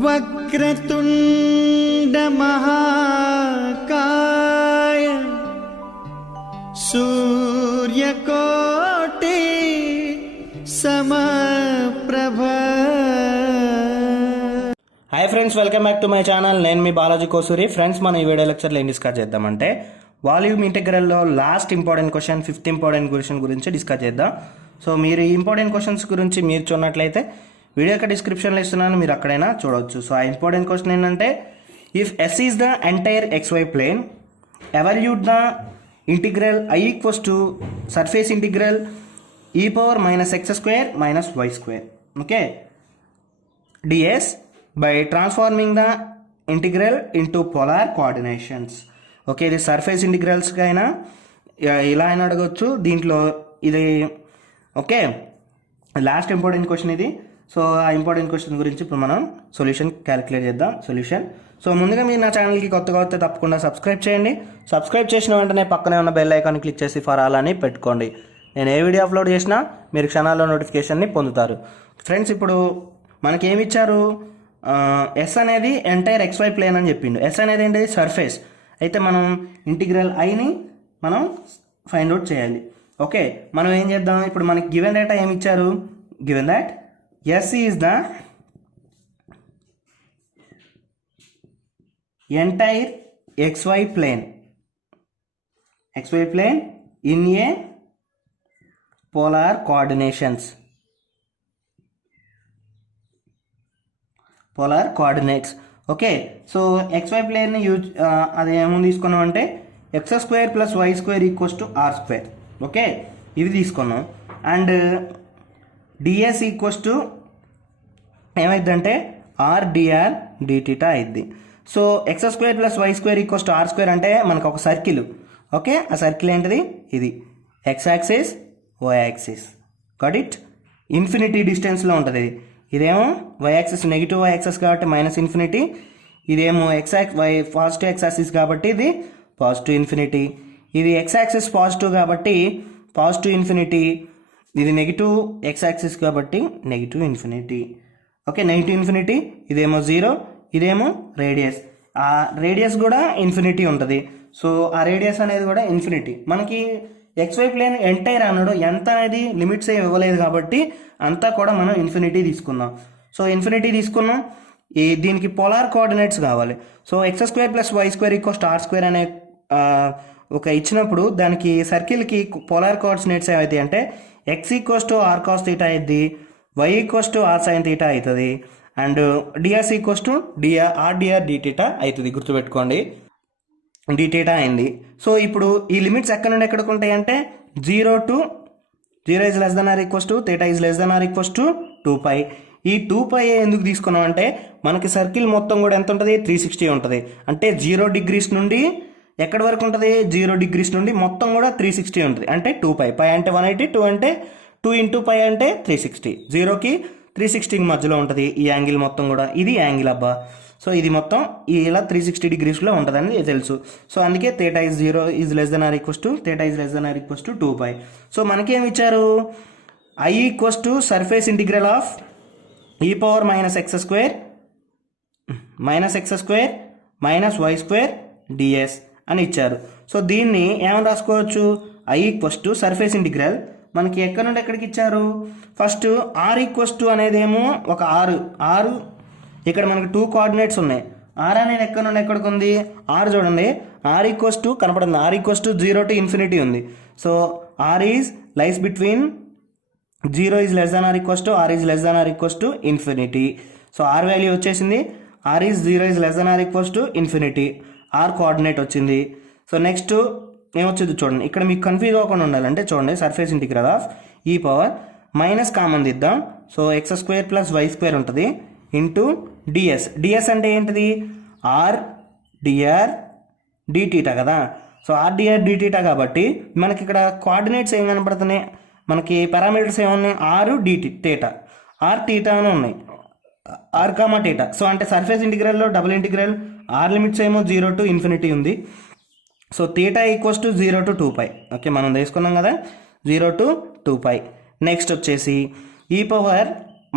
వక్రతుండ మహాకాయ సూర్యకోటి సమప్రభ. Hi friends, welcome back to my channel. నేను మీ బాలాజీ కోసూరి. ఫ్రెండ్స్, మనం ఈ వీడియో లెక్చర్లో ఏం డిస్కస్ చేద్దామంటే వాల్యూమ్ ఇంటెగ్రల్లో last important question, fifth important question గురించి డిస్కస్ చేద్దాం. సో మీరు ఈ ఇంపార్టెంట్ క్వశ్చన్స్ గురించి మీరు చూడనట్లయితే వీడియో యొక్క డిస్క్రిప్షన్లో ఇస్తున్నాను, మీరు అక్కడైనా చూడవచ్చు. సో ఆ ఇంపార్టెంట్ క్వశ్చన్ ఏంటంటే, if S is the entire XY plane, evaluate the integral I equals to surface integral e power minus x square minus y square okay ds by transforming the integral into polar coordinations. Okay, ఇది surface ఇంటిగ్రల్స్కి అయినా ఇలా అయినా అడగవచ్చు. దీంట్లో ఇది okay last important question ఇది. So ఆ ఇంపార్టెంట్ క్వశ్చన్ గురించి ఇప్పుడు మనం సొల్యూషన్ క్యాలిక్యులేట్ చేద్దాం. సొల్యూషన్. సో ముందుగా మీరు నా ఛానల్కి కొత్తగా వస్తే తప్పకుండా సబ్స్క్రైబ్ చేయండి. సబ్స్క్రైబ్ చేసిన వెంటనే పక్కనే ఉన్న బెల్ ఐకాన్ క్లిక్ చేసి ఫర్ ఆల్ అని పెట్టుకోండి. నేను ఏ వీడియో అప్లోడ్ చేసినా మీరు క్షణాల్లో నోటిఫికేషన్ని పొందుతారు. ఫ్రెండ్స్, ఇప్పుడు మనకి ఏమి ఇచ్చారు? ఎస్ అనేది ఎంటైర్ XY ప్లేన్ అని చెప్పిండు. ఎస్ అనేది ఏంటి? సర్ఫేస్. అయితే మనం ఇంటిగ్రల్ ఐని మనం ఫైండ్ అవుట్ చేయాలి. ఓకే, మనం ఏం చేద్దాం? ఇప్పుడు మనకి గివెన్ డేటా ఏమి ఇచ్చారు? Given that s is the entire XY plane in a polar coordinates. Okay, so XY ప్లేన్ని యూజ్ అది ఏముంది తీసుకున్నాం అంటే x square plus y square equals to r square. Okay, ఇవి తీసుకున్నాం. అండ్ ds ఈక్వల్స్ టు ఏమైందంటే r dr dθ అయింది. So x square plus y square equals to r square అంటే మనకు ఒక సర్కిల్. ఓకే, ఆ సర్కిల్ ఏంటిది? ఇది x axis, y axis. Got it? Infinity డిస్టెన్స్లో ఉంటుంది. ఇదేమో y axis, negative y axis కాబట్టి మైనస్ ఇన్ఫినిటీ. ఇదేమో పాజిటివ్ x యాక్సిస్ కాబట్టి ఇది పాజిటివ్ ఇన్ఫినిటీ. ఇది x యాక్సిస్ పాజిటివ్ కాబట్టి పాజిటివ్ ఇన్ఫినిటీ. ఇది నెగిటివ్ x యాక్సిస్ కాబట్టి negative infinity. Okay, negative infinity. ఇదేమో 0, ఇదేమో రేడియస్. ఆ రేడియస్ కూడా ఇన్ఫినిటీ ఉంటుంది. సో ఆ రేడియస్ అనేది కూడా ఇన్ఫినిటీ. మనకి XY ప్లేన్ ఎంటైర్ అన్నాడు, ఎంత అనేది లిమిట్స్ ఏమి ఇవ్వలేదు కాబట్టి అంతా కూడా మనం ఇన్ఫినిటీ తీసుకుందాం. సో ఇన్ఫినిటీ తీసుకున్నాం. దీనికి పోలార్ కోఆర్డినేట్స్ కావాలి. So x square plus y square equals to r square అనే ఒక ఇచ్చినప్పుడు దానికి సర్కిల్కి పోలార్ కోఆర్డినేట్స్ ఏమవుతాయి అంటే x equals to r cos theta అవుతుంది, y equals to r sine theta అవుతుంది, and ds equals to r dr dθ అవుతుంది. గుర్తుపెట్టుకోండి, dθ అయింది. సో ఇప్పుడు ఈ లిమిట్స్ ఎక్కడ నుండి ఎక్కడికి ఉంటాయి అంటే 0 is less than or equals to theta is less than or equals to 2π. ఈ 2π ఎందుకు తీసుకున్నాం అంటే మనకి సర్కిల్ మొత్తం కూడా ఎంత ఉంటుంది? 360 ఉంటుంది. అంటే 0 డిగ్రీస్ నుండి ఎక్కడి వరకు ఉంటుంది? 0 డిగ్రీస్ నుండి మొత్తం కూడా 360 ఉంటుంది. అంటే 2π. π అంటే 180, 2 అంటే 2 ఇంటూ π అంటే 360. 0కి 360 మధ్యలో ఉంటుంది ఈ యాంగిల్ మొత్తం కూడా. ఇది యాంగిల్ అబ్బా. సో ఇది మొత్తం ఇలా 360 డిగ్రీస్లో ఉంటుందని తెలుసు. సో అందుకే theta is 0 is less than or equals to 2π. So మనకేమి ఇచ్చారు? I equals to surface integral of e power minus x square minus y square ds అని ఇచ్చారు. సో దీన్ని ఏమని రాసుకోవచ్చు? I equals to surface integral మనకి ఎక్కడి నుండి ఎక్కడికి ఇచ్చారు? ఫస్ట్ r ఈక్వల్స్ టు అనేదేమో ఒక r ఇక్కడ మనకి 2 కోఆర్డినేట్స్ ఉన్నాయి. r అనేది ఎక్కడ నుండి ఎక్కడికి ఉంది? r చూడండి, r ఈక్వల్స్ టు కనపడుతుంది. r equals to 0 to infinity ఉంది. So r is lies between 0 is less than or equals to r is less than or equals to infinity. So r value వచ్చేసింది. r is 0 is less than or equals to infinity. r coordinate వచ్చింది. So next ఏమొచ్చింది చూడండి. ఇక్కడ మీకు confuse అవ్వకుండా ఉండాలంటే చూడండి, surface integral of e power minus common దిద్దాం. So x square plus y square ఉంటుంది ఇంటూ ds అంటే ఏంటిది? r dr dθ కదా. సో r dr dθ కాబట్టి మనకి ఇక్కడ కోఆర్డినేట్స్ ఏం కనపడుతున్నాయి? మనకి పారామీటర్స్ ఏమున్నాయి? r dθ, r θ అని ఉన్నాయి, r కామా θ. సో అంటే సర్ఫేస్ ఇంటిగ్రల్లో డబుల్ ఇంటిగ్రల్ r లిమిట్స్ ఏమో 0 టు ఇన్ఫినిటీ ఉంది. So θ equals to 0 to 2π. Okay, మనం తీసుకున్నాం కదా 0 టు 2π. నెక్స్ట్ వచ్చేసి e power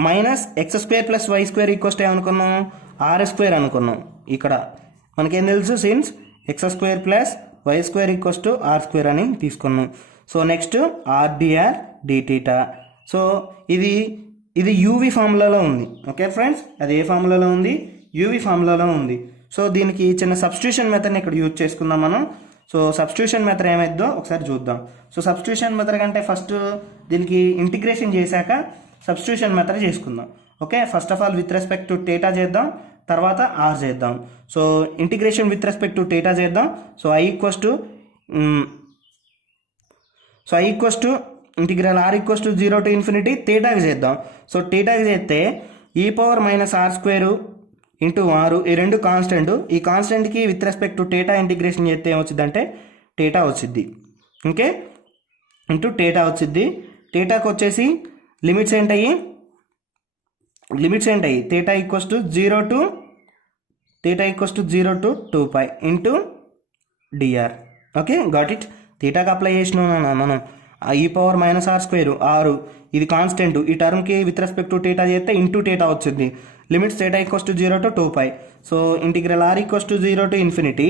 minus x square plus y square equals ఏమనుకున్నాం? r² అనుకున్నాం. ఇక్కడ మనకేం తెలుసు, since x² plus y² equals to r² అని తీసుకున్నాం. So next rdr dθ. So ఇది యూవి ఫార్ములాలో ఉంది. ఓకే ఫ్రెండ్స్, అది ఏ ఫార్ములాలో ఉంది? యూవి ఫార్ములాలో ఉంది. సో దీనికి చిన్న సబ్స్టిట్యూషన్ మెథడ్ని ఇక్కడ యూజ్ చేసుకుందాం మనం. సో సబ్స్టిట్యూషన్ మెథడ్ ఏమైద్దో ఒకసారి చూద్దాం. సో సబ్స్టిట్యూషన్ మెథడ్ కంటే ఫస్ట్ దీనికి ఇంటిగ్రేషన్ చేశాక సబ్స్టిట్యూషన్ మెథడ్ చేసుకుందాం. Okay, first of all with respect to θ చేద్దాం, తర్వాత r చేద్దాం. So integration with respect to θ చేద్దాం. So i equals to integral r equals to 0 to infinity θకి చేద్దాం. సో θకి చేస్తే e power minus r² into r, ఈ రెండు కాన్స్టెంట్. ఈ కాన్స్టెంట్కి విత్ రెస్పెక్ట్ టు θ ఇంటిగ్రేషన్ చేస్తే ఏమొచ్చిందంటే θ వచ్చింది. ఓకే, ఇంటూ θ వచ్చింది. θకి వచ్చేసి లిమిట్స్ ఏంటయ్యి θ equals to 0 to 2π into dr. Okay, got it. θకి అప్లై చేసినాం మనం. ఈ పవర్ మైనస్ r² 6, ఇది కాన్స్టెంట్. ఈ టర్మ్కి విత్ రెస్పెక్ట్ టు θ చేస్తే ఇంటూ θ వచ్చింది. Limits θ equals to 0 to 2π. So integral r equals to 0 to infinity.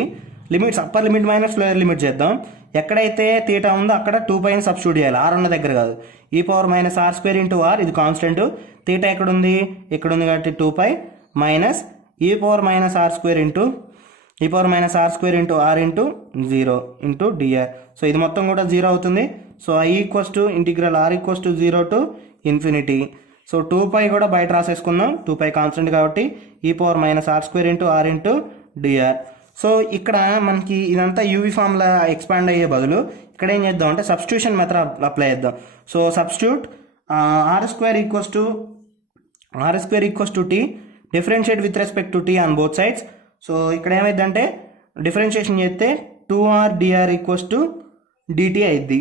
Limits upper limit minus lower limit చేద్దాం. ఎక్కడైతే θ ఉందో అక్కడ 2πని సబ్స్టిట్యూట్ చేయాలి, r ఉన్న దగ్గర కాదు. E power minus r² into r, ఇది కాన్స్టెంట్. θ ఎక్కడ ఉంది కాబట్టి 2π minus e power minus r² into r into 0 into dr. So ఇది మొత్తం కూడా 0 అవుతుంది. So i equals to integral r equals to 0 to infinity. So 2π కూడా బయట రాసేసుకుందాం, 2π కాన్స్టెంట్ కాబట్టి e power minus r² into r into dr. So ఇక్కడ మనకి ఇదంతా యూవి ఫార్ములా ఎక్స్పాండ్ అయ్యే బదులు ఇక్కడ ఏం చేద్దాం అంటే సబ్స్టిట్యూషన్ మెథడ్ అప్లై చేద్దాం. So substitute r² equals to t, differentiate with respect to t on both sides. So ఇక్కడ ఏమైందంటే డిఫరెన్షియేషన్ చేస్తే 2r dr equals to dt అయింది.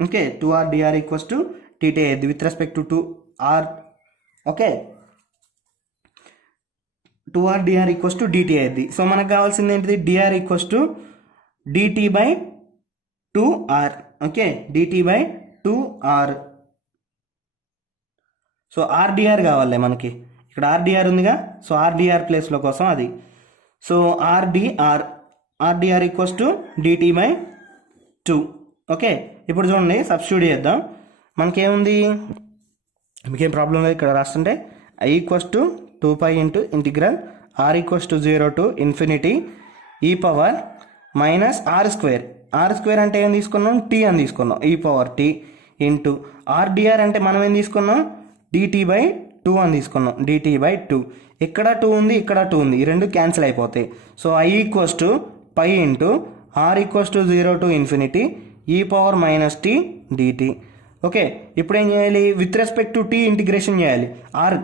Okay, 2r dr equals to dt అయింది with respect to r. Okay, 2r dr equals to dt అయింది. So మనకు కావాల్సింది ఏంటిది? dr equals to dt by 2r. Okay, dt by 2r. So rdr కావాలి మనకి, ఇక్కడ rdr ఉందిగా. సో rdr ప్లేస్లో కోసం అది. So rdr equals to dt by 2. Okay, ఇప్పుడు చూడండి సబ్స్టిట్యూట్ చేద్దాం. మనకేముంది, మీకేం ప్రాబ్లం లేదు, ఇక్కడ రాస్తుంటే i equals to 2π into integral r equals to 0 to infinity e power minus r² అంటే ఏం తీసుకున్నాం? t అని తీసుకున్నాం, ఈ పవర్ t ఇంటూ rdr అంటే మనం ఏం తీసుకున్నాం? dt బై 2 అని తీసుకున్నాం, dt బై 2. ఇక్కడ 2 ఉంది, ఇక్కడ 2 ఉంది, ఈ రెండు క్యాన్సిల్ అయిపోతాయి. So i equals to π into r equals to 0 to infinity e power minus t dt. Okay, ఇప్పుడు ఏం చేయాలి? With respect to t integration చేయాలి, r.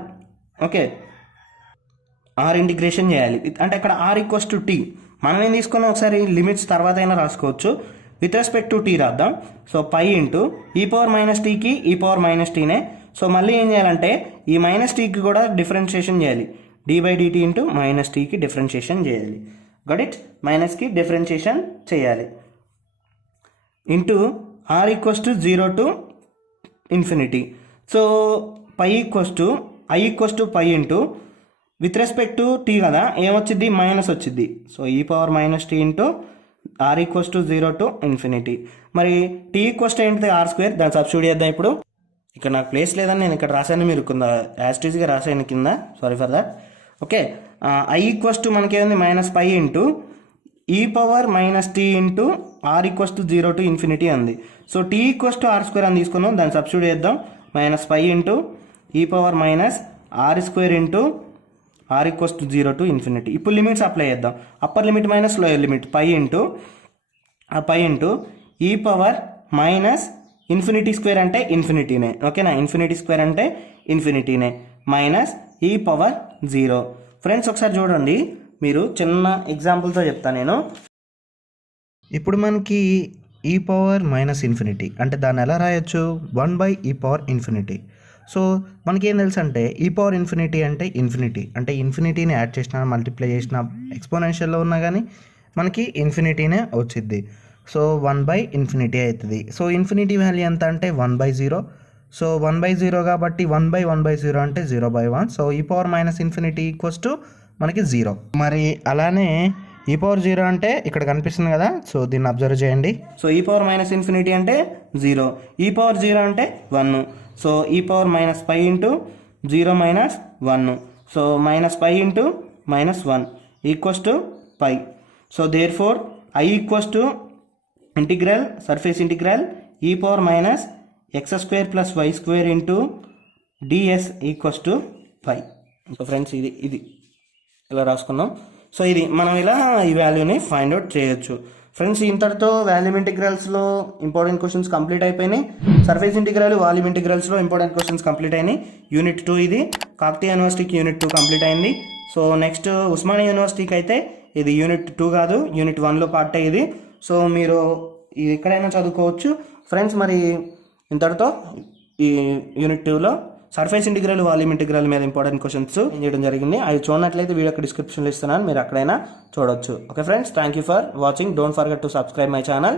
ఓకే, r ఇంటిగ్రేషన్ చేయాలి అంటే అక్కడ r ఈక్వల్స్ టు t. మనం ఏం తీసుకున్నాం ఒకసారి లిమిట్స్ తర్వాత అయినా రాసుకోవచ్చు. విత్ రెస్పెక్ట్ టు t రాద్దాం. So π into e power minus tకి ఈ పవర్ మైనస్ tనే. సో మళ్ళీ ఏం చేయాలంటే ఈ మైనస్ tకి కూడా డిఫరెన్షియేషన్ చేయాలి, d by dt into minus tకి డిఫరెన్షియేషన్ చేయాలి. గట్ ఇట్, మైనస్కి డిఫరెన్షియేషన్ చేయాలి into r equals to 0 to infinity. So i equals to π into with respect to t కదా, ఏమొచ్చింది? మైనస్ వచ్చింది. So e power minus t into r equals to 0 to infinity. మరి t equals to ఏంటిది? r². దాన్ని substitute చేద్దాం. ఇప్పుడు ఇక్కడ నాకు ప్లేస్ లేదని నేను ఇక్కడ రాశాను, మీరు కింద యాస్టీజ్గా రాశాను కింద, sorry for that. Okay, i equals to మనకేముంది? Minus π into e power minus t into r equals to 0 to infinity అంది. So t equals to r² అని తీసుకున్నాం, దాన్ని సబ్స్టిట్యూట్ చేద్దాం. Minus π into e power minus r² into r equals to 0 to infinity. ఇప్పుడు limits apply చేద్దాం. Upper limit minus lower limit π into e power minus infinity square అంటే ఇన్ఫినిటీనే. ఓకేనా, infinity square అంటే ఇన్ఫినిటీనే మైనస్ ఈ పవర్ 0. ఫ్రెండ్స్ ఒకసారి చూడండి, మీరు చిన్న ఎగ్జాంపుల్తో చెప్తాను నేను. ఇప్పుడు మనకి ఈ పవర్ మైనస్ ఇన్ఫినిటీ అంటే దాన్ని ఎలా రాయొచ్చు? 1/e power infinity. సో మనకేం తెలుసు అంటే ఈ పవర్ ఇన్ఫినిటీ అంటే ఇన్ఫినిటీని యాడ్ చేసినా మల్టిప్లై చేసినా ఎక్స్పోనెన్షియల్లో ఉన్నా కానీ మనకి ఇన్ఫినిటీనే వచ్చింది. సో 1/∞ అవుతుంది. సో ఇన్ఫినిటీ వాల్యూ ఎంత అంటే 1/0. సో 1/0 కాబట్టి 1/1/0 అంటే 0/1. So e power minus infinity equals to మనకి 0. మరి అలానే ఈ పవర్ 0 అంటే ఇక్కడ కనిపిస్తుంది కదా, సో దీన్ని అబ్జర్వ్ చేయండి. So e power minus infinity అంటే 0, ఈ పవర్ 0 అంటే 1. So e power minus pi into 0 minus 1. So minus pi into minus 1 equals to pi. So therefore I equals to integral surface integral e power minus x square plus y square into ds equals to pi. So friends ఇది ఇలా రాసుకున్నాం. So ఇది మనం ఇలా ఈ వాల్యూని find out చేయొచ్చు. Friends ఇంతటితో వాల్యూమ్ ఇంటిగ్రల్స్లో ఇంపార్టెంట్ క్వశ్చన్స్ కంప్లీట్ అయిపోయినాయి. సర్ఫేస్ ఇంటిగ్రల్ వాల్యూమ్ ఇంటిగ్రల్స్లో ఇంపార్టెంట్ క్వశ్చన్స్ కంప్లీట్ అయినాయి. యూనిట్ 2 ఇది. కాకతీయ యూనివర్సిటీకి యూనిట్ 2 కంప్లీట్ అయింది. సో నెక్స్ట్ ఉస్మానియా యూనివర్సిటీకి అయితే ఇది యూనిట్ 2 కాదు, యూనిట్ 1లో పార్ట్ ఇది. సో మీరు ఇది ఎక్కడైనా చదువుకోవచ్చు. ఫ్రెండ్స్ మరి ఇంతటితో ఈ యూనిట్ 2లో సర్ఫేస్ ఇంటిగ్రల్ వాల్యూమ్ ఇంటిగ్రల్ మీద ఇంపార్టెంట్ క్వశ్చన్స్ చేయడం జరిగింది. అవి చూడనట్లయితే వీడియో డిస్క్రిప్షన్లో ఇస్తున్నాను, మీరు అక్కడైనా చూడొచ్చు. Okay friends, thank you for watching. Don't forget to subscribe my channel.